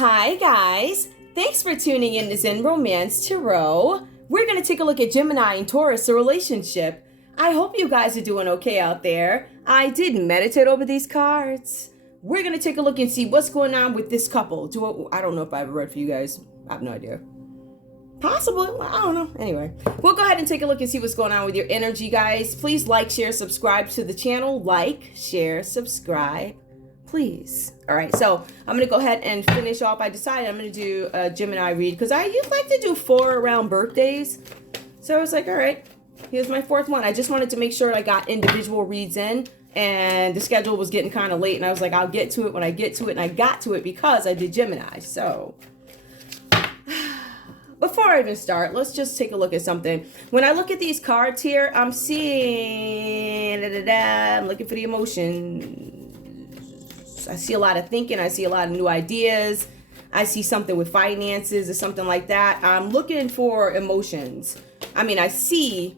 Hi guys, thanks for tuning in to Zen Romance Tarot. We're going to take a look at Gemini and Taurus, a relationship. I hope you guys are doing okay out there. I did meditate over these cards. We're going to take a look and see what's going on with this couple. I don't know if I ever read for you guys. I have no idea. Possibly. I don't know. Anyway, we'll go ahead and take a look and see what's going on with your energy, guys. Please like, share, subscribe to the channel. Like, share, subscribe, please. All right, so I'm going to go ahead and finish off. I decided I'm going to do a Gemini read because I usually like to do 4 around birthdays. So I was like, all right, here's my 4th one. I just wanted to make sure I got individual reads in, and the schedule was getting kind of late, and I was like, I'll get to it when I get to it, and I got to it because I did Gemini. So before I even start, let's just take a look at something. When I look at these cards here, I'm seeing, I'm looking for the emotions. I see a lot of thinking. I see a lot of new ideas. I see something with finances or something like that. I'm looking for emotions. I mean, I see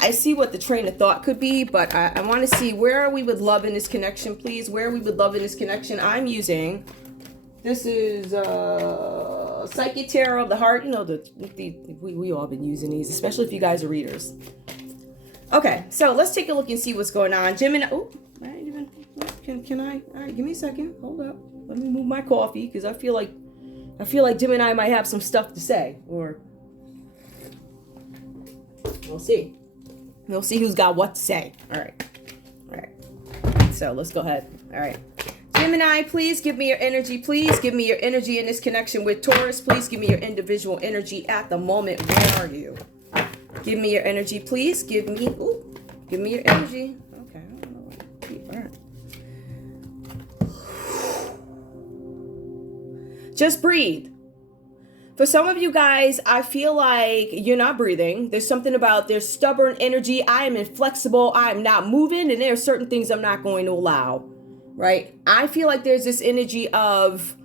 what the train of thought could be, but I want to see, where are we with love in this connection, please? Where are we with love in this connection? I'm using, this is Psychic Tarot of the Heart. You know, we all been using these, especially if you guys are readers. Okay, so let's take a look and see what's going on. Gemini, oh, I didn't even, can I? All right, give me a second. Hold up. Let me move my coffee because I feel like Gemini might have some stuff to say, or we'll see. We'll see who's got what to say. All right. All right. So let's go ahead. All right. Gemini, please give me your energy. Please give me your energy in this connection with Taurus. Please give me your individual energy at the moment. Where are you? Give me your energy, please. Give me your energy. Okay. I don't know. All right. Just breathe. For some of you guys, I feel like you're not breathing. There's something about, there's stubborn energy. I am inflexible. I am not moving. And there are certain things I'm not going to allow. Right? I feel like there's this energy of,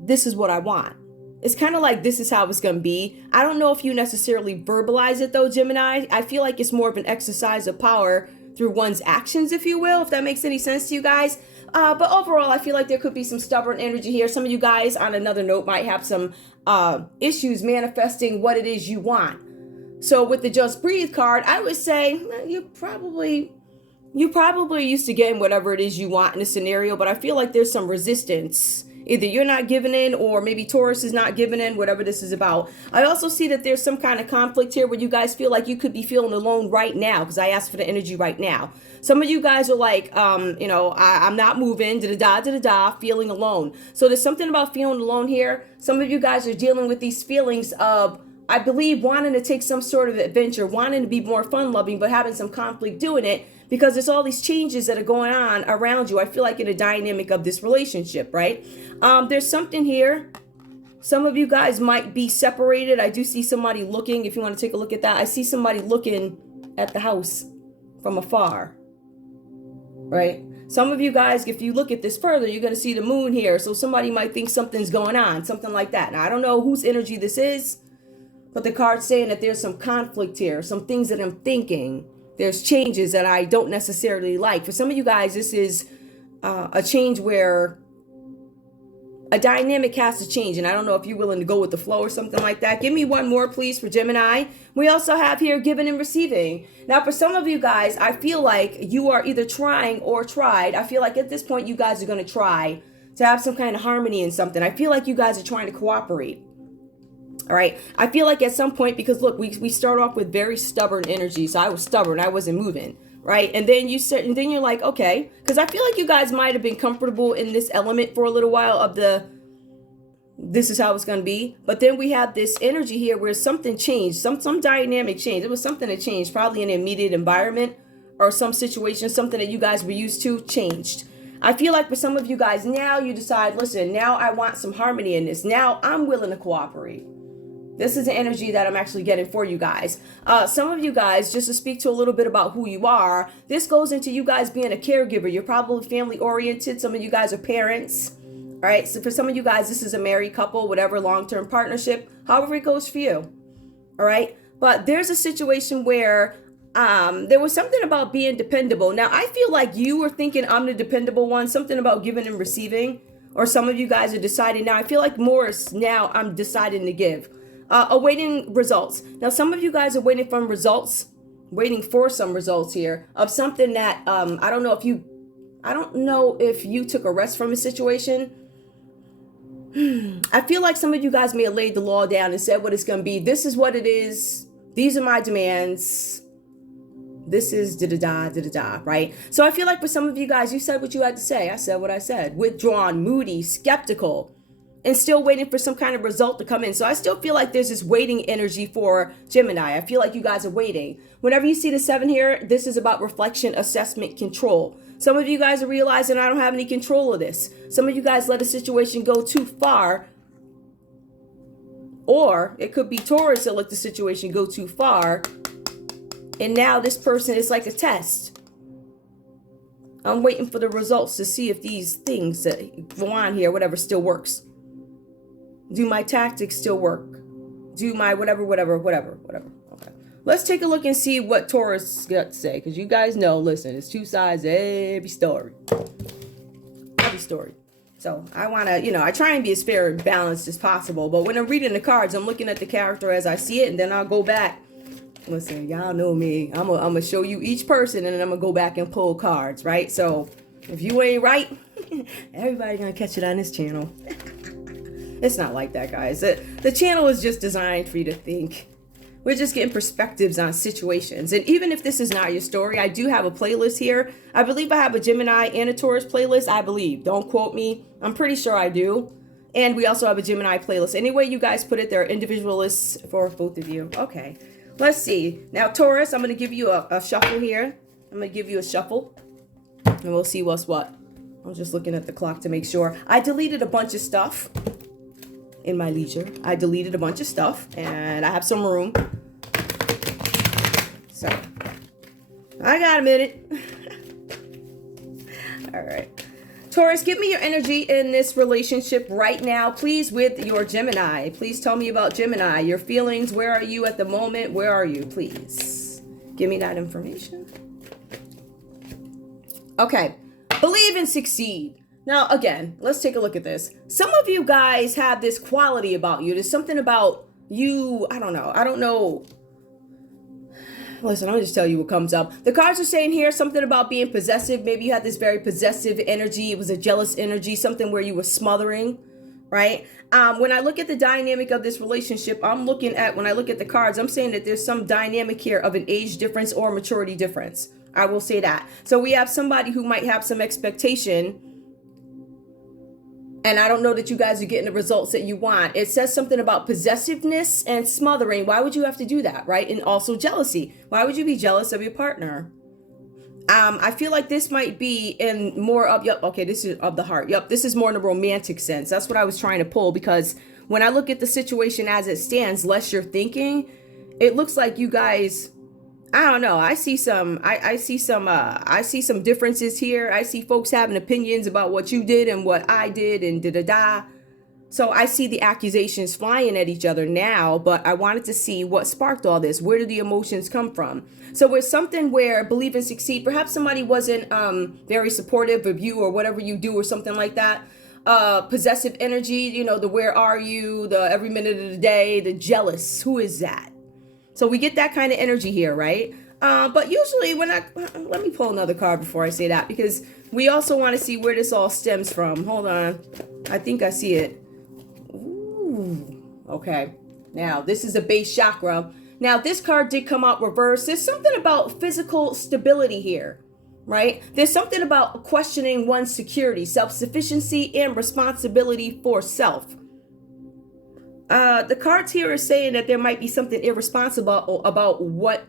this is what I want. It's kind of like, this is how it's going to be. I don't know if you necessarily verbalize it though, Gemini. I feel like it's more of an exercise of power through one's actions, if you will, if that makes any sense to you guys. But overall, I feel like there could be some stubborn energy here. Some of you guys, on another note, might have some issues manifesting what it is you want. So with the Just Breathe card, I would say you probably used to getting whatever it is you want in a scenario, but I feel like there's some resistance. Either you're not giving in, or maybe Taurus is not giving in, whatever this is about. I also see that there's some kind of conflict here where you guys feel like you could be feeling alone right now, because I asked for the energy right now. Some of you guys are like, I'm not moving, feeling alone. So there's something about feeling alone here. Some of you guys are dealing with these feelings of, I believe, wanting to take some sort of adventure, wanting to be more fun-loving, but having some conflict doing it, because there's all these changes that are going on around you. I feel like in a dynamic of this relationship, right? There's something here. Some of you guys might be separated. I do see somebody looking, if you want to take a look at that. I see somebody looking at the house from afar, right? Some of you guys, if you look at this further, you're going to see the moon here. So somebody might think something's going on, something like that. Now, I don't know whose energy this is, but the card's saying that there's some conflict here, some things that I'm thinking. There's changes that I don't necessarily like. For some of you guys, this is a change where a dynamic has to change. And I don't know if you're willing to go with the flow or something like that. Give me one more, please, for Gemini. We also have here giving and receiving. Now, for some of you guys, I feel like you are either trying or tried. I feel like at this point, you guys are going to try to have some kind of harmony in something. I feel like you guys are trying to cooperate. All right. I feel like at some point, because look, we start off with very stubborn energy. So I was stubborn. I wasn't moving. Right. And then you're like, okay, because I feel like you guys might have been comfortable in this element for a little while of this is how it's going to be. But then we have this energy here where something changed, some dynamic change. It was something that changed, probably in the immediate environment or some situation, something that you guys were used to changed. I feel like for some of you guys now, you decide, listen, now I want some harmony in this. Now I'm willing to cooperate. This is the energy that I'm actually getting for you guys. Some of you guys, just to speak to a little bit about who you are, this goes into you guys being a caregiver. You're probably family oriented. Some of you guys are parents. All right. So for some of you guys, this is a married couple, whatever, long-term partnership, however it goes for you. All right. But there's a situation where There was something about being dependable. Now, I feel like you were thinking I'm the dependable one, something about giving and receiving, or some of you guys are deciding now. I feel like more is now I'm deciding to give. Awaiting results. Now, some of you guys are waiting for some results here of something that I don't know if you took a rest from a situation. I feel like some of you guys may have laid the law down and said what it's going to be. This is what it is. These are my demands. This is da-da-da, right? So I feel like for some of you guys, you said what you had to say. I said what I said. Withdrawn, moody, skeptical, and still waiting for some kind of result to come in. So I still feel like there's this waiting energy for Gemini. I feel like you guys are waiting. Whenever you see the 7 here, this is about reflection, assessment, control. Some of you guys are realizing I don't have any control of this. Some of you guys let a situation go too far. Or it could be Taurus that let the situation go too far. And now this person is like a test. I'm waiting for the results to see if these things that go on here, whatever, still works. Do my tactics still work? Do my whatever. Okay. Let's take a look and see what Taurus got to say. Because you guys know, listen, it's 2 sides to every story. Every story. So I want to, I try and be as fair and balanced as possible. But when I'm reading the cards, I'm looking at the character as I see it. And then I'll go back. Listen, y'all know me. I'm gonna show you each person, and then I'm gonna go back and pull cards, right? So if you ain't right, everybody gonna catch it on this channel. It's not like that, guys. The channel is just designed for you to think. We're just getting perspectives on situations. And even if this is not your story, I do have a playlist here. I believe I have a Gemini and a Taurus playlist. I believe. Don't quote me. I'm pretty sure I do. And we also have a Gemini playlist. Anyway, you guys put it there, individual lists for both of you. Okay. Let's see. Now, Taurus, I'm going to give you a shuffle here. I'm going to give you a shuffle. And we'll see what's what. I'm just looking at the clock to make sure. I deleted a bunch of stuff in my leisure. I deleted a bunch of stuff. And I have some room. So, I got a minute. All right. Taurus, give me your energy in this relationship right now, please, with your Gemini. Please tell me about Gemini, your feelings. Where are you at the moment? Where are you, please? Give me that information. Okay. Believe and succeed. Now, again, let's take a look at this. Some of you guys have this quality about you. There's something about you. I don't know. Listen, I'll just tell you what comes up. The cards are saying here something about being possessive. Maybe you had this very possessive energy. It was a jealous energy, something where you were smothering, right? When I look at the dynamic of this relationship, when I look at the cards, I'm saying that there's some dynamic here of an age difference or maturity difference. I will say that. So we have somebody who might have some expectation. And I don't know that you guys are getting the results that you want. It says something about possessiveness and smothering. Why would you have to do that, right? And also jealousy. Why would you be jealous of your partner? I feel like this might be in more of, this is of the heart. This is more in a romantic sense. That's what I was trying to pull, because when I look at the situation as it stands, less you're thinking, it looks like you guys, I don't know. I see some differences here. I see folks having opinions about what you did and what I did and da-da-da. So I see the accusations flying at each other now, but I wanted to see what sparked all this. Where did the emotions come from? So it's something where believe and succeed. Perhaps somebody wasn't very supportive of you or whatever you do or something like that. Possessive energy, the where are you, the every minute of the day, the jealous. Who is that? So we get that kind of energy here, right? But usually let me pull another card before I say that, because we also want to see where this all stems from. Hold on. I think I see it. Ooh, okay. Now, this is a base chakra. Now, this card did come out reversed. There's something about physical stability here, right? There's something about questioning one's security, self-sufficiency, and responsibility for self. The cards here are saying that there might be something irresponsible about what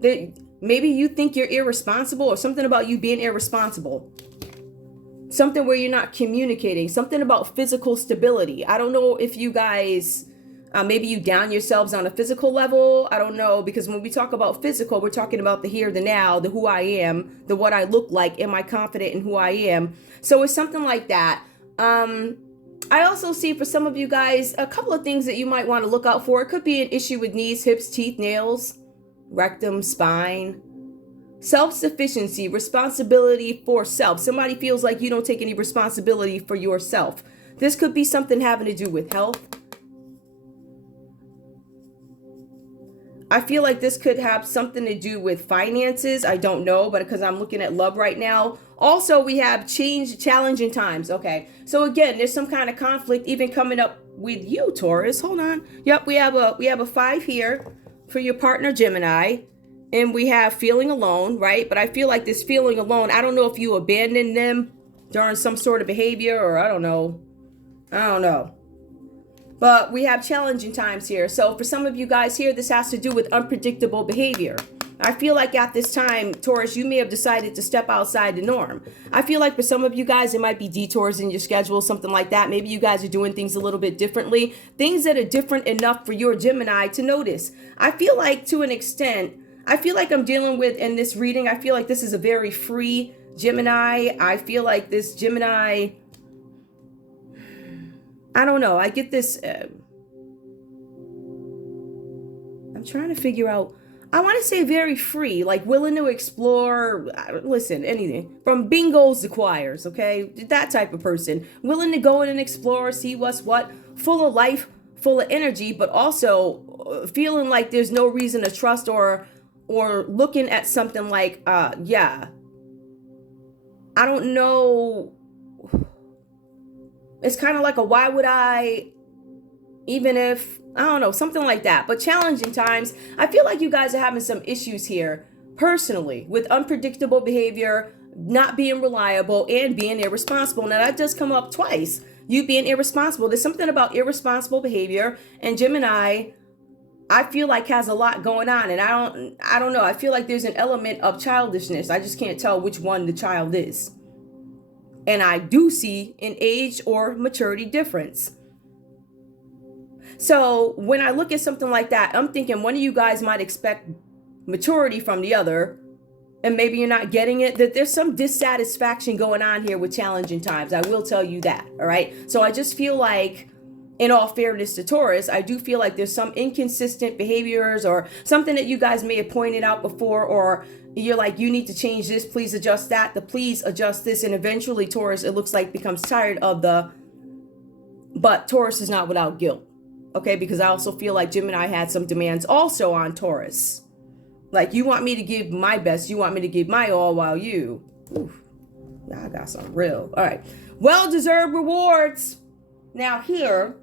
maybe you think you're irresponsible, or something about you being irresponsible. Something where you're not communicating, something about physical stability. I don't know if you guys, maybe you down yourselves on a physical level. I don't know, because when we talk about physical, we're talking about the here, the now, the who I am, the what I look like. Am I confident in who I am? So it's something like that. I also see for some of you guys, a couple of things that you might want to look out for. It could be an issue with knees, hips, teeth, nails, rectum, spine. Self-sufficiency, responsibility for self. Somebody feels like you don't take any responsibility for yourself. This could be something having to do with health. I feel like this could have something to do with finances. I don't know, but because I'm looking at love right now. Also, we have challenging times. Okay. So again, there's some kind of conflict even coming up with you, Taurus. Hold on. Yep, we have a 5 here for your partner, Gemini. And we have feeling alone, right? But I feel like this feeling alone, I don't know if you abandoned them during some sort of behavior, or I don't know. But we have challenging times here. So for some of you guys here, this has to do with unpredictable behavior. I feel like at this time, Taurus, you may have decided to step outside the norm. I feel like for some of you guys, it might be detours in your schedule, something like that. Maybe you guys are doing things a little bit differently. Things that are different enough for your Gemini to notice. I feel like to an extent, I feel like I'm dealing with, in this reading, I feel like this is a very free Gemini. I feel like this Gemini, I don't know. I get this, I'm trying to figure out, I want to say very free, like willing to explore, listen, anything from bingos to choirs, okay? That type of person. Willing to go in and explore, see what's what, full of life, full of energy, but also feeling like there's no reason to trust or looking at something like, yeah, I don't know. It's kind of like a, why would I, even if, I don't know, something like that. But challenging times, I feel like you guys are having some issues here personally with unpredictable behavior, not being reliable, and being irresponsible. Now that does come up twice. You being irresponsible. There's something about irresponsible behavior, and Gemini, I feel like has a lot going on, and I don't know. I feel like there's an element of childishness. I just can't tell which one the child is. And I do see an age or maturity difference. So when I look at something like that, I'm thinking one of you guys might expect maturity from the other, and maybe you're not getting it. That there's some dissatisfaction going on here with challenging times. I will tell you that. All right. So I just feel like, in all fairness to Taurus, I do feel like there's some inconsistent behaviors or something that you guys may have pointed out before, or you're like, you need to change this, please adjust that, please adjust this. And eventually Taurus, it looks like, becomes tired of but Taurus is not without guilt. Okay, because I also feel like Gemini had some demands also on Taurus. Like, you want me to give my best, you want me to give my all, while you, oof, I got some real. All right, well-deserved rewards. Now here,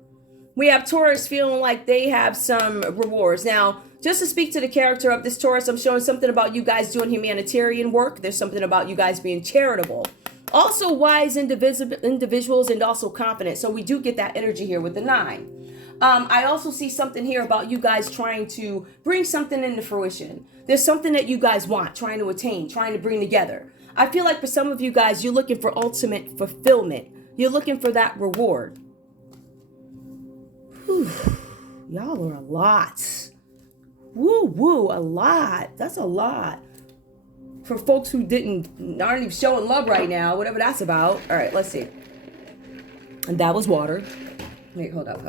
we have Taurus feeling like they have some rewards. Now, just to speak to the character of this Taurus, I'm showing something about you guys doing humanitarian work. There's something about you guys being charitable. Also wise individuals, and also confident. So we do get that energy here with the 9. I also see something here about you guys trying to bring something into fruition. There's something that you guys want, trying to attain, trying to bring together. I feel like for some of you guys, you're looking for ultimate fulfillment. You're looking for that reward. Whew. Y'all are a lot. Woo, a lot. That's a lot. For folks who aren't even showing love right now, whatever that's about. All right, let's see. And that was water. Wait, hold up.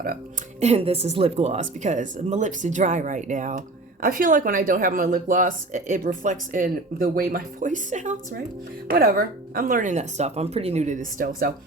And this is lip gloss because my lips are dry right now. I feel like when I don't have my lip gloss, it reflects in the way my voice sounds, right? Whatever. I'm learning that stuff. I'm pretty new to this still, so.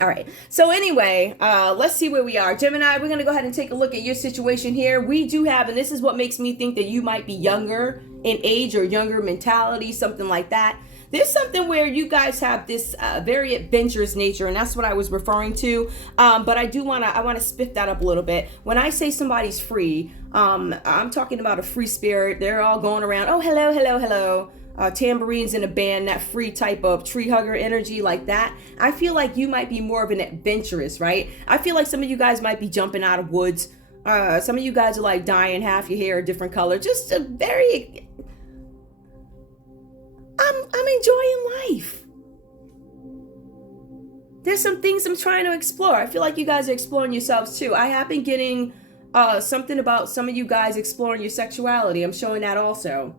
All right. So anyway, let's see where we are. Gemini, we're going to go ahead and take a look at your situation here. We do have, and this is what makes me think that you might be younger in age or younger mentality, something like that. There's something where you guys have this very adventurous nature, and that's what I was referring to. But I want to spiff that up a little bit. When I say somebody's free, I'm talking about a free spirit. They're all going around, oh, hello. Tambourines in a band, that free type of tree hugger energy like that. I feel like you might be more of an adventurous, right? I feel like some of you guys might be jumping out of woods. Some of you guys are like dyeing half your hair a different color. Just a very... I'm enjoying life. There's some things I'm trying to explore. I feel like you guys are exploring yourselves too. I have been getting something about some of you guys exploring your sexuality. I'm showing that also.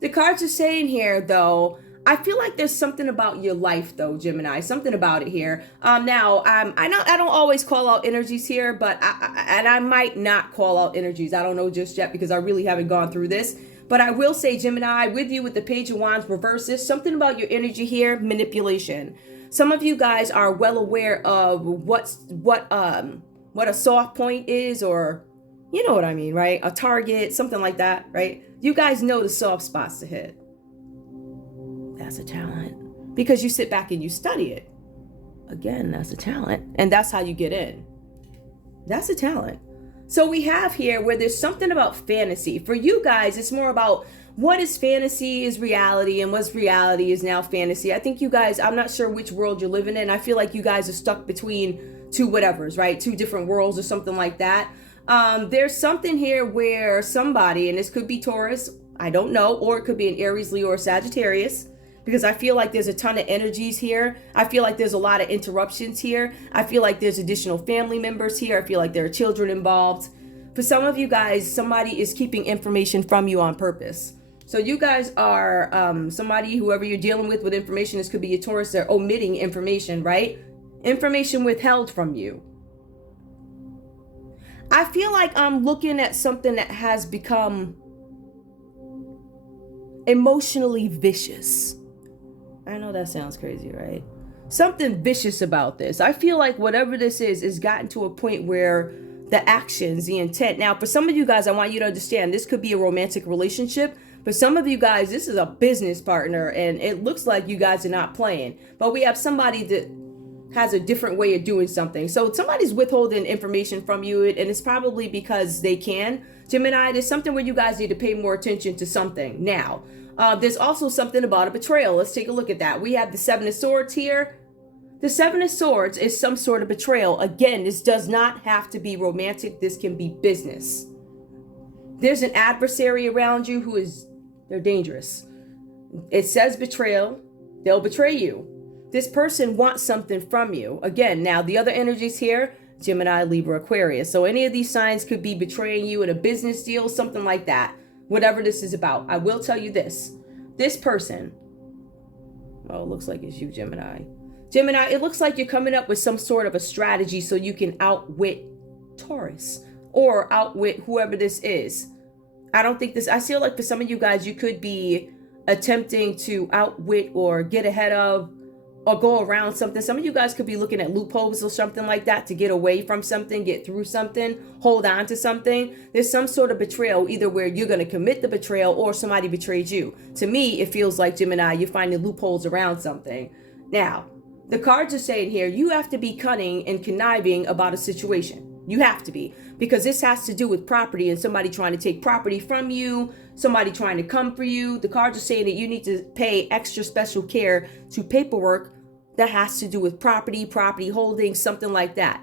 The cards are saying here, though, I feel like there's something about your life, though, Gemini. Something about it here. Now, I don't always call out energies here, but I might not call out energies. I don't know just yet because I really haven't gone through this. But I will say, Gemini, with you with the Page of Wands reverse, there's something about your energy here, manipulation. Some of you guys are well aware of what a soft point is, or you know what I mean, right? A target, something like that, right? You guys know the soft spots to hit. That's a talent. Because you sit back and you study it. Again, that's a talent. And that's how you get in. That's a talent. So we have here where there's something about fantasy. For you guys, it's more about what is fantasy is reality, and what's reality is now fantasy. I think you guys, I'm not sure which world you're living in. I feel like you guys are stuck between two whatevers, right? Two different worlds or something like that. There's something here where somebody, and this could be Taurus, I don't know, or it could be an Aries, Leo, or Sagittarius, because I feel like there's a ton of energies here. I feel like there's a lot of interruptions here. I feel like there's additional family members here. I feel like there are children involved. For some of you guys, somebody is keeping information from you on purpose. So you guys are somebody, whoever you're dealing with information, this could be a Taurus, they're omitting information, right? Information withheld from you. I feel like I'm looking at something that has become emotionally vicious. I know that sounds crazy, right? Something vicious about this. I feel like whatever this is gotten to a point where the actions, the intent. Now, for some of you guys, I want you to understand this could be a romantic relationship. For some of you guys, this is a business partner, and it looks like you guys are not playing. But we have somebody that has a different way of doing something. So somebody's withholding information from you, and it's probably because they can. Gemini, there's something where you guys need to pay more attention to something. Now, there's also something about a betrayal. Let's take a look at that. We have the Seven of Swords here. The Seven of Swords is some sort of betrayal. Again, this does not have to be romantic. This can be business. There's an adversary around you who is, they're dangerous. It says betrayal. They'll betray you. This person wants something from you. Again, now the other energies here, Gemini, Libra, Aquarius. So any of these signs could be betraying you in a business deal, something like that. Whatever this is about. I will tell you this. This person, oh, it looks like it's you, Gemini. Gemini, it looks like you're coming up with some sort of a strategy so you can outwit Taurus or outwit whoever this is. I don't think this, I feel like for some of you guys, you could be attempting to outwit or get ahead of or go around something. Some of you guys could be looking at loopholes or something like that to get away from something, get through something, hold on to something. There's some sort of betrayal, either where you're going to commit the betrayal or somebody betrayed you. To me, it feels like, Gemini, you're finding loopholes around something. Now, the cards are saying here, you have to be cunning and conniving about a situation. You have to be, because this has to do with property and somebody trying to take property from you, somebody trying to come for you. The cards are saying that you need to pay extra special care to paperwork that has to do with property holding, something like that.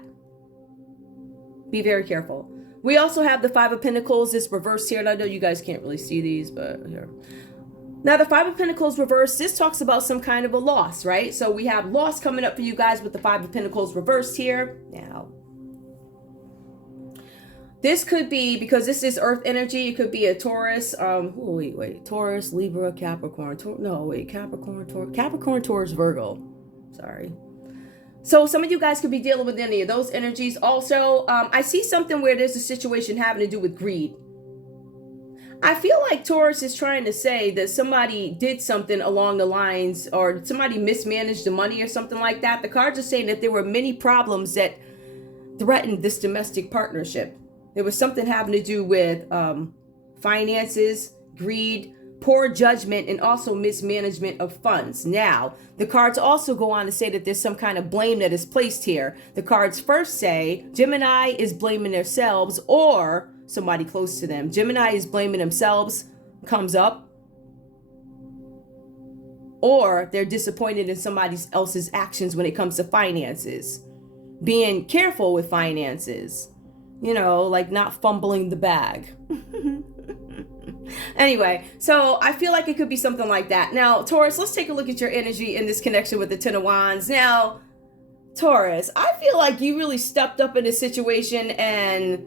Be very careful. We also have the Five of Pentacles, this reverse here, and I know you guys can't really see these, but here. Now, the Five of Pentacles reverse, this talks about some kind of a loss, right? So we have loss coming up for you guys with the Five of Pentacles reversed here. Now, this could be, because this is earth energy, it could be a Taurus, Taurus, Libra, Capricorn, Capricorn, Taurus, Virgo. Sorry. So some of you guys could be dealing with any of those energies. Also, I see something where there's a situation having to do with greed. I feel like Taurus is trying to say that somebody did something along the lines, or somebody mismanaged the money or something like that. The cards are saying that there were many problems that threatened this domestic partnership. There was something having to do with finances, greed, poor judgment, and also mismanagement of funds. Now, the cards also go on to say that there's some kind of blame that is placed here. The cards first say Gemini is blaming themselves or somebody close to them. Gemini is blaming themselves, comes up, or they're disappointed in somebody else's actions when it comes to finances. Being careful with finances, you know, like not fumbling the bag. Anyway, so I feel like it could be something like that. Now, Taurus, let's take a look at your energy in this connection with the Ten of Wands. Now, Taurus, I feel like you really stepped up in this situation and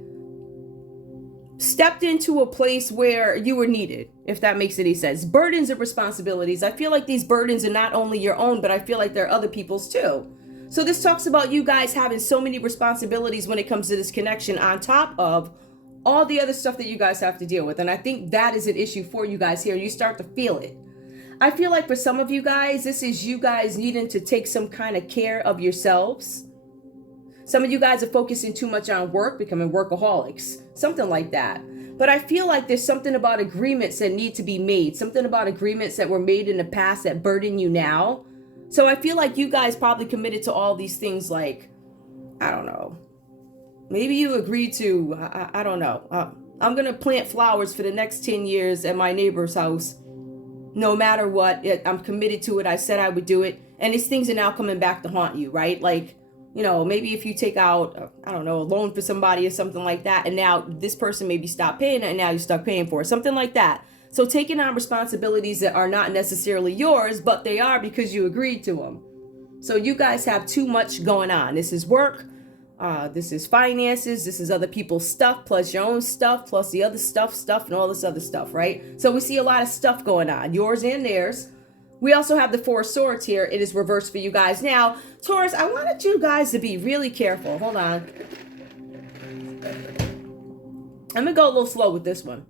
stepped into a place where you were needed, if that makes any sense. Burdens and responsibilities. I feel like these burdens are not only your own, but I feel like they're other people's too. So this talks about you guys having so many responsibilities when it comes to this connection, on top of all the other stuff that you guys have to deal with. And I think that is an issue for you guys here. You start to feel it. I feel like for some of you guys, this is you guys needing to take some kind of care of yourselves. Some of you guys are focusing too much on work, becoming workaholics, something like that. But I feel like there's something about agreements that need to be made, something about agreements that were made in the past that burden you now. So I feel like you guys probably committed to all these things like, I don't know, maybe you agreed to, I don't know, I'm going to plant flowers for the next 10 years at my neighbor's house. No matter what, I'm committed to it. I said I would do it. And these things are now coming back to haunt you, right? Like, you know, maybe if you take out, I don't know, a loan for somebody or something like that, and now this person maybe stopped paying it and now you're stuck paying for it, something like that. So taking on responsibilities that are not necessarily yours, but they are because you agreed to them. So you guys have too much going on. This is work. This is finances. This is other people's stuff, plus your own stuff, plus the other stuff, and all this other stuff, right? So we see a lot of stuff going on, yours and theirs. We also have the Four of Swords here. It is reversed for you guys. Now, Taurus, I wanted you guys to be really careful. Hold on. I'm going to go a little slow with this one.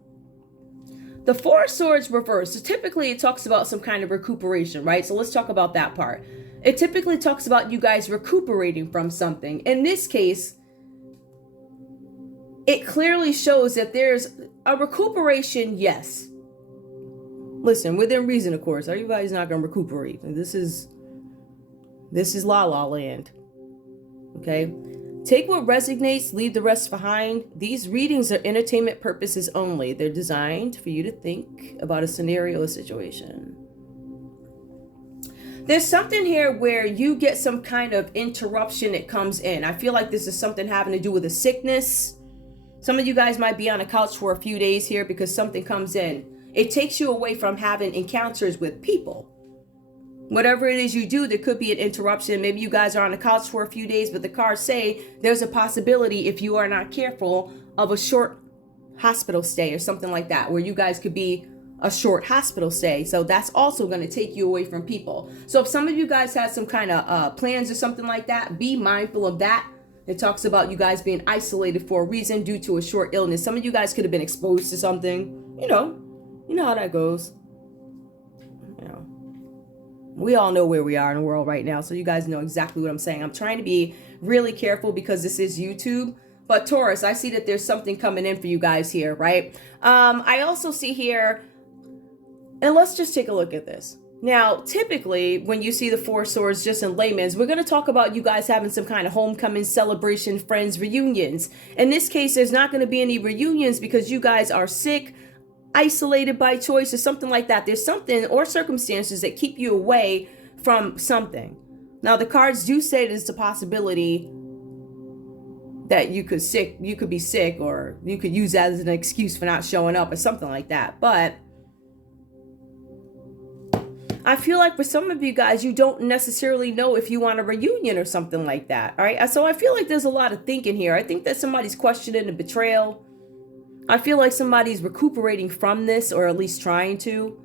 The Four of Swords reversed. So typically it talks about some kind of recuperation, right? So let's talk about that part. It typically talks about you guys recuperating from something. In this case, it clearly shows that there's a recuperation, yes. Listen, within reason, of course. Everybody's not going to recuperate. This is La La Land. Okay? Take what resonates, leave the rest behind. These readings are entertainment purposes only. They're designed for you to think about a scenario or situation. There's something here where you get some kind of interruption that comes in. I feel like this is something having to do with a sickness. Some of you guys might be on a couch for a few days here because something comes in. It takes you away from having encounters with people. Whatever it is you do, there could be an interruption. Maybe you guys are on the couch for a few days, but the cards say there's a possibility, if you are not careful, of a short hospital stay or something like that, where you guys could be a short hospital stay. So that's also going to take you away from people. So if some of you guys had some kind of plans or something like that, be mindful of that. It talks about you guys being isolated for a reason due to a short illness. Some of you guys could have been exposed to something, you know how that goes. We all know where we are in the world right now, so you guys know exactly what I'm saying. I'm trying to be really careful because this is YouTube. But Taurus, I see that there's something coming in for you guys here, right? I also see here, and let's just take a look at this. Now, typically, when you see the Four of Swords just in layman's, we're going to talk about you guys having some kind of homecoming celebration, friends, reunions. In this case, there's not going to be any reunions because you guys are sick, isolated by choice, or something like that. There's something or circumstances that keep you away from something. Now, the cards do say there's a possibility that you could be sick, or you could use that as an excuse for not showing up or something like that. But I feel like for some of you guys, you don't necessarily know if you want a reunion or something like that. All right. So I feel like there's a lot of thinking here. I think that somebody's questioning the betrayal. I feel like somebody's recuperating from this, or at least trying to.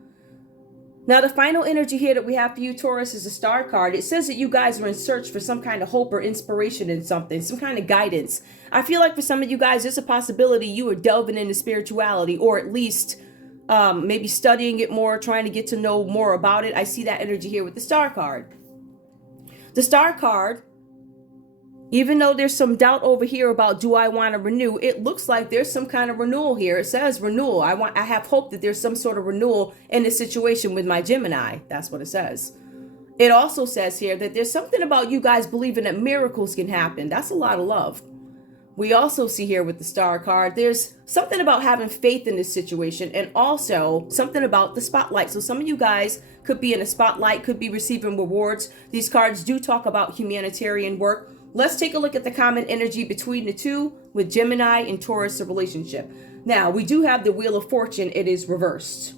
Now, the final energy here that we have for you, Taurus, is a star card. It says that you guys are in search for some kind of hope or inspiration in something, some kind of guidance. I feel like for some of you guys, there's a possibility you are delving into spirituality, or at least maybe studying it more, trying to get to know more about it. I see that energy here with the star card. The star card, even though there's some doubt over here about do I want to renew, it looks like there's some kind of renewal here. It says renewal. I have hope that there's some sort of renewal in this situation with my Gemini. That's what it says. It also says here that there's something about you guys believing that miracles can happen. That's a lot of love. We also see here with the star card, there's something about having faith in this situation, and also something about the spotlight. So some of you guys could be in a spotlight, could be receiving rewards. These cards do talk about humanitarian work. Let's take a look at the common energy between the two with Gemini and Taurus, the relationship. Now, we do have the Wheel of Fortune. It is reversed.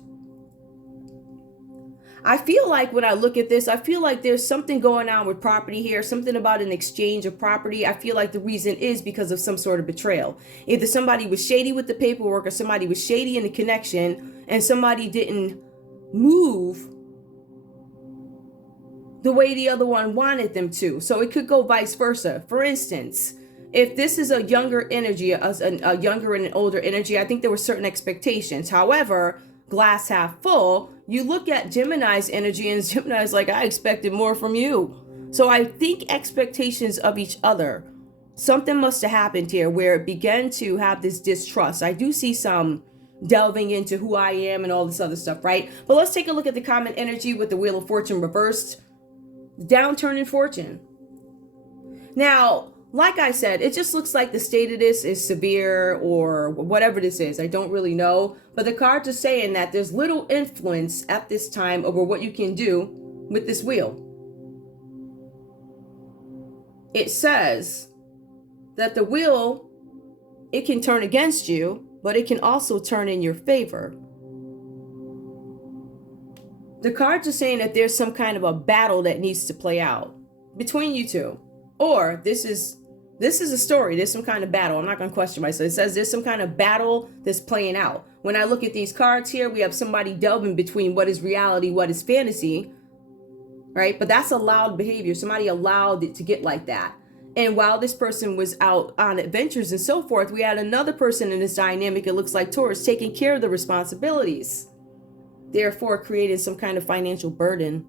I feel like when I look at this, I feel like there's something going on with property here, something about an exchange of property. I feel like the reason is because of some sort of betrayal. Either somebody was shady with the paperwork, or somebody was shady in the connection, and somebody didn't move the way the other one wanted them to. So it could go vice versa. For instance, if this is a younger energy, a younger and an older energy, I think there were certain expectations. However, glass half full, you look at Gemini's energy and Gemini's like, I expected more from you. So I think expectations of each other, something must have happened here where it began to have this distrust. I do see some delving into who I am and all this other stuff, right? But let's take a look at the common energy with the Wheel of Fortune reversed. Downturn in fortune. Now, like I said, it just looks like the state of this is severe or whatever this is. I don't really know. But the cards are saying that there's little influence at this time over what you can do with this wheel. It says that the wheel, it can turn against you, but it can also turn in your favor. The cards are saying that there's some kind of a battle that needs to play out between you two. Or this is a story. There's some kind of battle. I'm not going to question myself. It says there's some kind of battle that's playing out. When I look at these cards here, we have somebody delving between what is reality, what is fantasy, right? But that's allowed behavior. Somebody allowed it to get like that. And while this person was out on adventures and so forth, we had another person in this dynamic, it looks like Taurus, taking care of the responsibilities, therefore creating some kind of financial burden.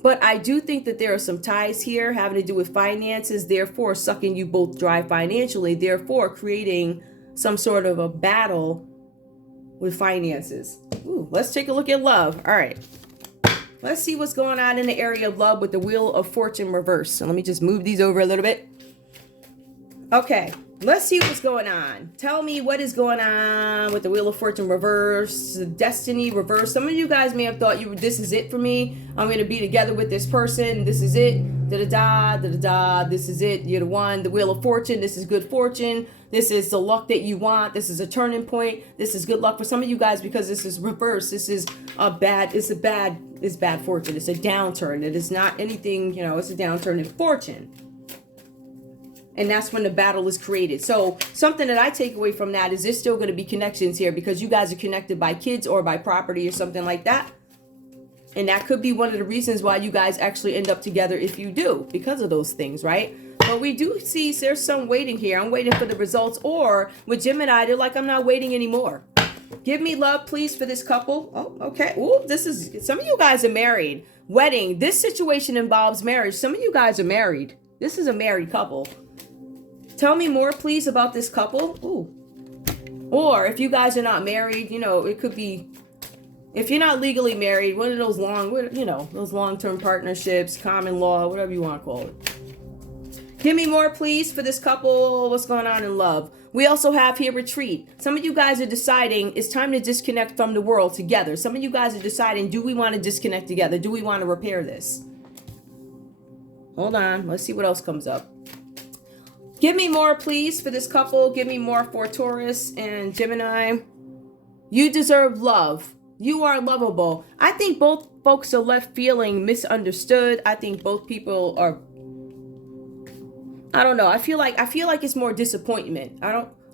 But I do think that there are some ties here having to do with finances, therefore sucking you both dry financially, therefore creating some sort of a battle with finances. Ooh, let's take a look at love. All right. Let's see what's going on in the area of love with the Wheel of Fortune reverse. So let me just move these over a little bit. Okay, let's see what's going on. Tell me what is going on with the Wheel of Fortune reverse, the Destiny reverse. Some of you guys may have thought this is it for me. I'm going to be together with this person. This is it. Da-da-da, da-da-da. This is it. You're the one. The Wheel of Fortune. This is good fortune. This is the luck that you want. This is a turning point. This is good luck for some of you guys because this is reverse. This is bad fortune. It's a downturn. It is not anything, it's a downturn in fortune. And that's when the battle is created. So something that I take away from that is there's still going to be connections here because you guys are connected by kids or by property or something like that. And that could be one of the reasons why you guys actually end up together if you do, because of those things, right? But we do see there's some waiting here. I'm waiting for the results. Or with Gemini, they're like, I'm not waiting anymore. Give me love, please, for this couple. Oh, okay. Ooh, some of you guys are married. Wedding. This situation involves marriage. Some of you guys are married. This is a married couple. Tell me more, please, about this couple. Ooh. Or if you guys are not married, it could be, if you're not legally married, one of those long-term partnerships, common law, whatever you want to call it. Give me more, please, for this couple. What's going on in love? We also have here retreat. Some of you guys are deciding it's time to disconnect from the world together. Some of you guys are deciding, do we want to disconnect together? Do we want to repair this? Hold on. Let's see what else comes up. Give me more, please, for this couple. Give me more for Taurus and Gemini. You deserve love. You are lovable. I think both folks are left feeling misunderstood. I think both people are, I don't know. I feel like it's more disappointment.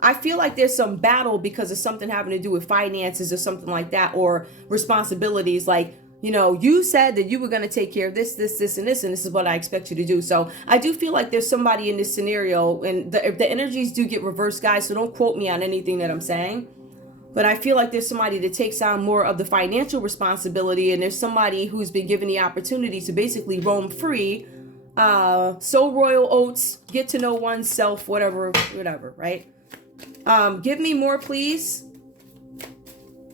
I feel like there's some battle because of something having to do with finances or something like that, or responsibilities. Like, you said that you were going to take care of this, and this is what I expect you to do. So I do feel like there's somebody in this scenario, and the energies do get reversed, guys. So don't quote me on anything that I'm saying. But I feel like there's somebody that takes on more of the financial responsibility, and there's somebody who's been given the opportunity to basically roam free, sow royal oats, get to know oneself, whatever, right? Give me more, please.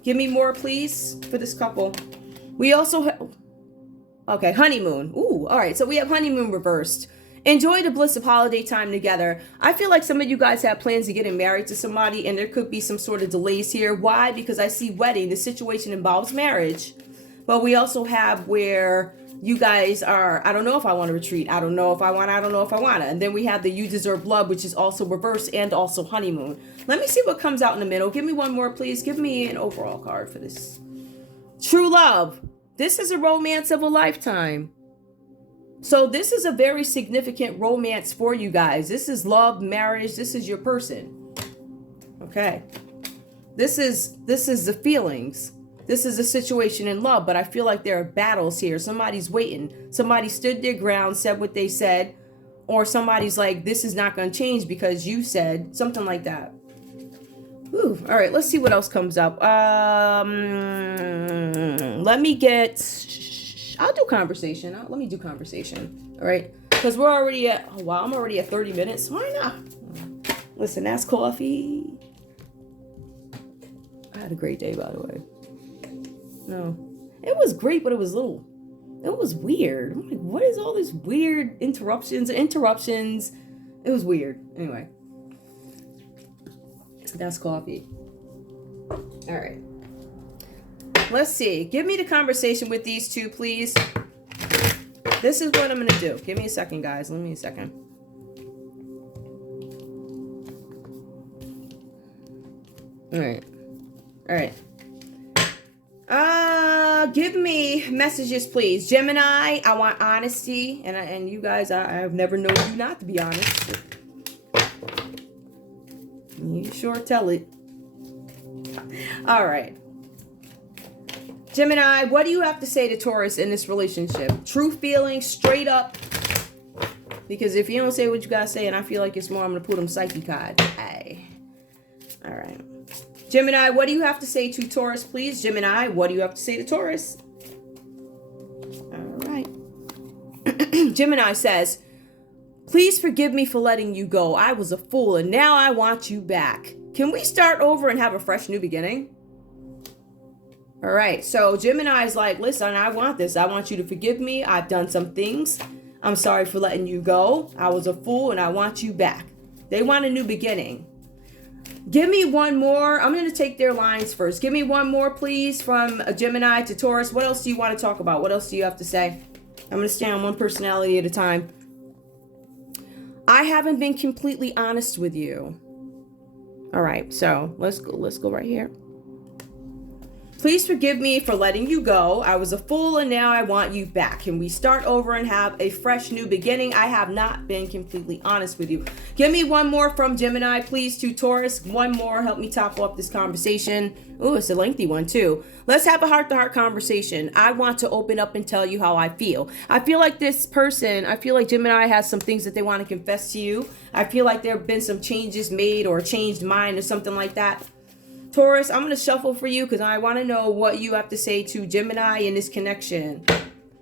Give me more, please, for this couple. We also have, okay, honeymoon. Ooh, all right. So we have honeymoon reversed. Enjoy the bliss of holiday time together. I feel like some of you guys have plans to getting married to somebody, and there could be some sort of delays here. Why? Because I see wedding. The situation involves marriage. But we also have where you guys are, I don't know if I want to retreat. I don't know if I want to. And then we have the you deserve love, which is also reverse and also honeymoon. Let me see what comes out in the middle. Give me one more, please. Give me an overall card for this. True love. This is a romance of a lifetime. So this is a very significant romance for you guys. This is love, marriage. This is your person. Okay. This is the feelings. This is a situation in love, but I feel like there are battles here. Somebody's waiting. Somebody stood their ground, said what they said, Or somebody's like, this is not going to change because you said something like that. Ooh, all right, let's see what else comes up. Let me get, I'll do conversation. Let me do conversation. All right. Because we're already at, oh wow, I'm already at 30 minutes. Why not? Listen, that's coffee. I had a great day, by the way. No, it was great, but it was weird. I'm like, what is all this weird interruptions? It was weird. Anyway. That's coffee. All right. Let's see. Give me the conversation with these two, please. This is what I'm going to do. Give me a second, guys. Give me a second. All right. All right. Give me messages, please. Gemini, I want honesty. And you guys, I've never known you not to be honest. You sure tell it. All right. Gemini, what do you have to say to Taurus in this relationship? True feelings, straight up. Because if you don't say what you gotta say, and I feel like it's more, I'm gonna put them psyche card. Hey. All right. Gemini, what do you have to say to Taurus, please? Gemini, what do you have to say to Taurus? All right. Gemini says, please forgive me for letting you go. I was a fool and now I want you back. Can we start over and have a fresh new beginning? All right. So Gemini is like, listen, I want this. I want you to forgive me. I've done some things. I'm sorry for letting you go. I was a fool and I want you back. They want a new beginning. Give me one more. I'm going to take their lines first. Give me one more, please, from a Gemini to Taurus. What else do you want to talk about? What else do you have to say? I'm going to stay on one personality at a time. I haven't been completely honest with you. All right, so let's go right here. Please forgive me for letting you go. I was a fool and now I want you back. Can we start over and have a fresh new beginning? I have not been completely honest with you. Give me one more from Gemini, please, to Taurus. One more. Help me top up this conversation. Oh, it's a lengthy one, too. Let's have a heart-to-heart conversation. I want to open up and tell you how I feel. I feel like this person, I feel like Gemini has some things that they want to confess to you. I feel like there have been some changes made or a changed mind or something like that. Taurus, I'm going to shuffle for you because I want to know what you have to say to Gemini in this connection.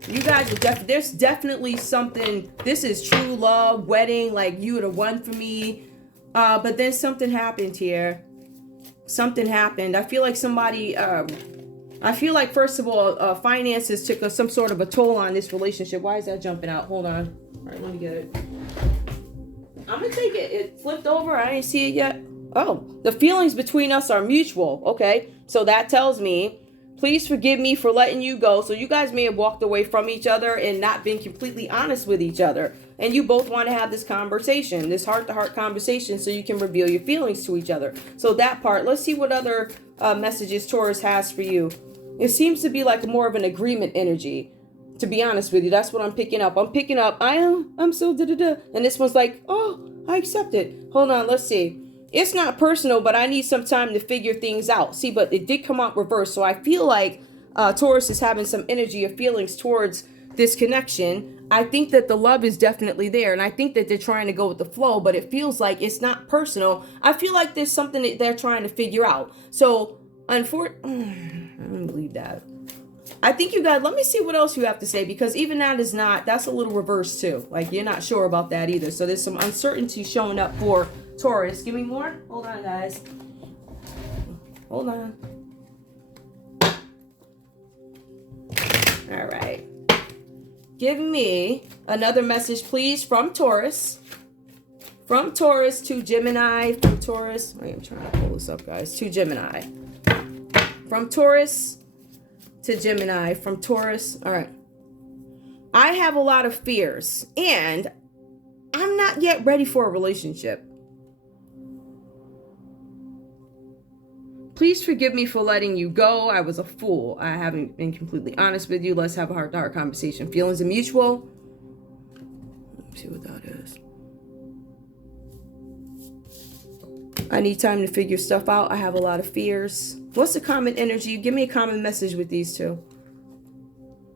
You guys, there's definitely something. This is true love, wedding, like you are the one for me. But then something happened here. Something happened. I feel like somebody, I feel like, first of all, finances took some sort of a toll on this relationship. Why is that jumping out? Hold on. All right, let me get it. I'm going to take it. It flipped over. I ain't see it yet. Oh, the feelings between us are mutual. Okay, so that tells me, please forgive me for letting you go. So you guys may have walked away from each other and not been completely honest with each other. And you both want to have this conversation, this heart-to-heart conversation, so you can reveal your feelings to each other. So that part, let's see what other messages Taurus has for you. It seems to be like more of an agreement energy. To be honest with you, that's what I'm picking up. I'm so da-da-da. And this one's like, oh, I accept it. Hold on, let's see. It's not personal, but I need some time to figure things out. See, but it did come out reversed. So I feel like Taurus is having some energy of feelings towards this connection. I think that the love is definitely there. And I think that they're trying to go with the flow, but it feels like it's not personal. I feel like there's something that they're trying to figure out. So, unfortunately, I don't believe that. I think you guys, let me see what else you have to say, because even that is not, that's a little reverse too. Like you're not sure about that either. So there's some uncertainty showing up for Taurus. Give me more. Hold on, guys. Hold on. All right. Give me another message, please, from Taurus. From Taurus to Gemini. From Taurus. Wait, I'm trying to pull this up, guys. To Gemini. From Taurus to Gemini. From Taurus. All right. I have a lot of fears, and I'm not yet ready for a relationship. Please forgive me for letting you go. I was a fool. I haven't been completely honest with you. Let's have a heart-to-heart conversation. Feelings are mutual. Let's see what that is. I need time to figure stuff out. I have a lot of fears. What's the common energy? Give me a common message with these two.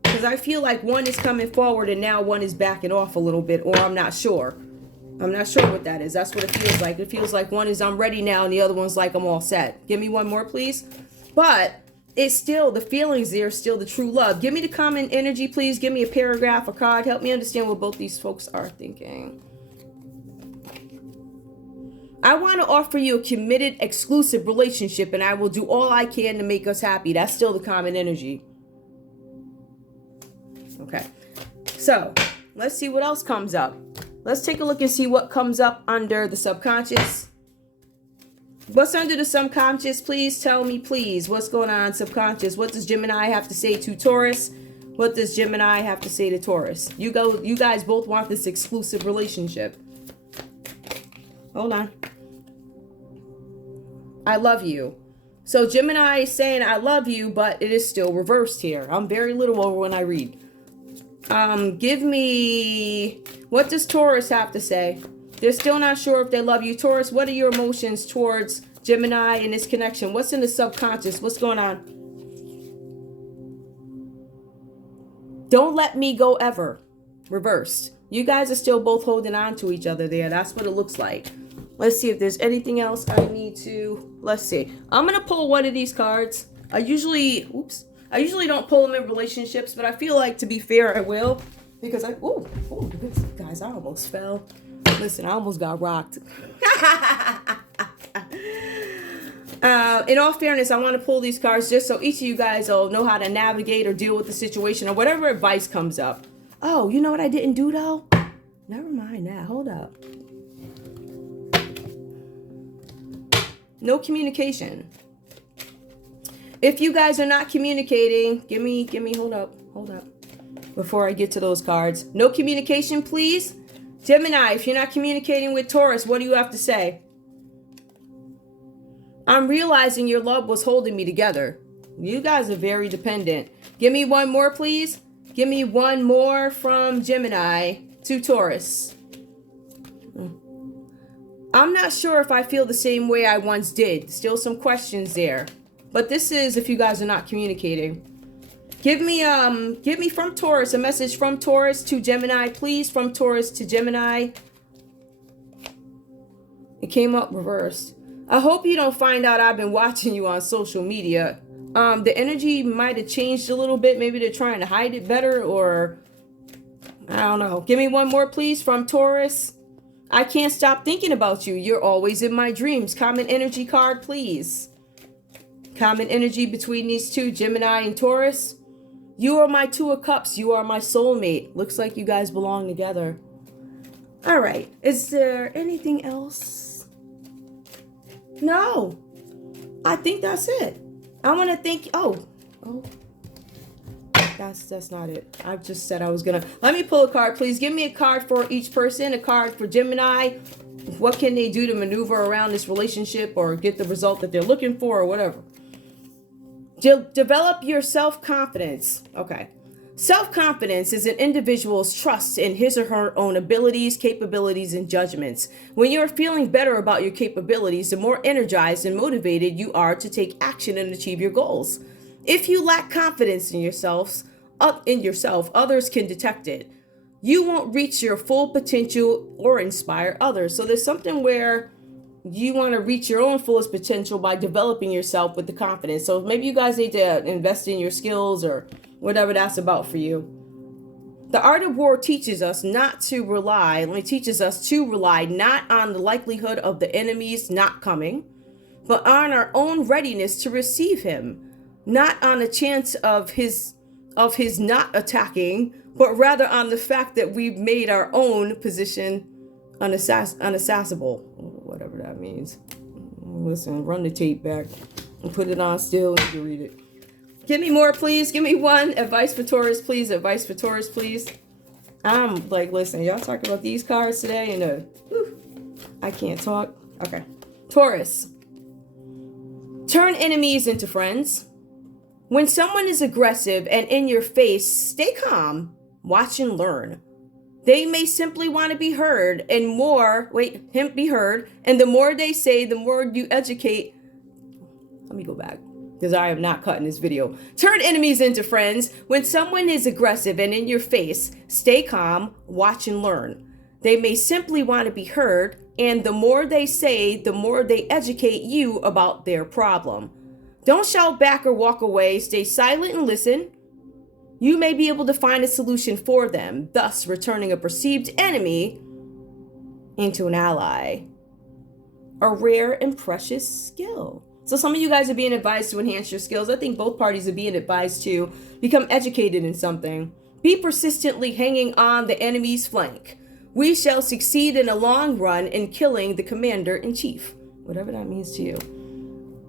Because I feel like one is coming forward and now one is backing off a little bit, or I'm not sure. I'm not sure what that is. That's what it feels like. It feels like one is I'm ready now and the other one's like I'm all set. Give me one more, please. But it's still, the feelings there, still the true love. Give me the common energy, please. Give me a paragraph, a card. Help me understand what both these folks are thinking. I want to offer you a committed, exclusive relationship, and I will do all I can to make us happy. That's still the common energy. Okay. So, let's see what else comes up. Let's take a look and see what comes up under the subconscious. What's under the subconscious? Please tell me, please. What's going on subconscious? What does Gemini have to say to Taurus? What does Gemini have to say to Taurus? You guys both want this exclusive relationship. Hold on. I love you. So Gemini is saying I love you, but it is still reversed here. I'm very literal when I read. Give me, what does Taurus have to say? They're still not sure if they love you. Taurus, what are your emotions towards Gemini and this connection? What's in the subconscious? What's going on? Don't let me go ever. Reversed. You guys are still both holding on to each other there. That's what it looks like. Let's see if there's anything else I need to, let's see. I'm going to pull one of these cards. I usually don't pull them in relationships, but I feel like, to be fair, I will. Because guys, I almost fell. Listen, I almost got rocked. In all fairness, I want to pull these cards just so each of you guys will know how to navigate or deal with the situation or whatever advice comes up. Oh, you know what I didn't do, though? Never mind that. Hold up. No communication. If you guys are not communicating, give me, hold up. Before I get to those cards. No communication, please. Gemini, if you're not communicating with Taurus, what do you have to say? I'm realizing your love was holding me together. You guys are very dependent. Give me one more, please. Give me one more from Gemini to Taurus. I'm not sure if I feel the same way I once did. Still some questions there. But this is if you guys are not communicating. Give me from Taurus, a message from Taurus to Gemini, please. From Taurus to Gemini. It came up reversed. I hope you don't find out I've been watching you on social media. The energy might have changed a little bit. Maybe they're trying to hide it better, or I don't know. Give me one more, please, from Taurus. I can't stop thinking about you. You're always in my dreams. Common energy card, please. Common energy between these two, Gemini and Taurus. You are my Two of Cups. You are my soulmate. Looks like you guys belong together. All right. Is there anything else? No. I think that's it. I want to thank... Oh. That's not it. I just said I was going to... Let me pull a card, please. Give me a card for each person. A card for Gemini. What can they do to maneuver around this relationship or get the result that they're looking for or whatever? Develop your self-confidence. Okay. Self-confidence is an individual's trust in his or her own abilities, capabilities, and judgments. When you're feeling better about your capabilities, the more energized and motivated you are to take action and achieve your goals. If you lack confidence in yourself, others can detect it. You won't reach your full potential or inspire others. So there's something where you want to reach your own fullest potential by developing yourself with the confidence. So maybe you guys need to invest in your skills or whatever that's about for you. The art of war teaches us to rely not on the likelihood of the enemy's not coming, but on our own readiness to receive him, not on a chance of his not attacking, but rather on the fact that we've made our own position unaccessible, whatever that means. Listen, run the tape back and put it on still and you can read it. Give me more, please. Give me one. Advice for Taurus, please. Advice for Taurus, please. I'm like, listen, y'all talking about these cards today and I can't talk. Okay. Taurus. Turn enemies into friends. When someone is aggressive and in your face, stay calm, watch and learn. They may simply want to be heard and be heard. And the more they say, the more you educate. Let me go back because I am not cutting this video. Turn enemies into friends. When someone is aggressive and in your face, stay calm, watch and learn. They may simply want to be heard, and the more they say, the more they educate you about their problem. Don't shout back or walk away. Stay silent and listen. You may be able to find a solution for them, thus returning a perceived enemy into an ally. A rare and precious skill. So some of you guys are being advised to enhance your skills. I think both parties are being advised to become educated in something. Be persistently hanging on the enemy's flank. We shall succeed in the long run in killing the commander-in-chief. Whatever that means to you.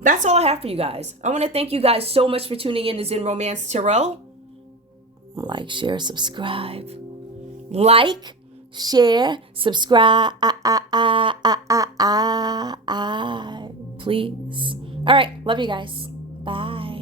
That's all I have for you guys. I want to thank you guys so much for tuning in to Zen Romance Tarot. Like, share, subscribe. Like, share, subscribe. Please. All right. Love you guys. Bye.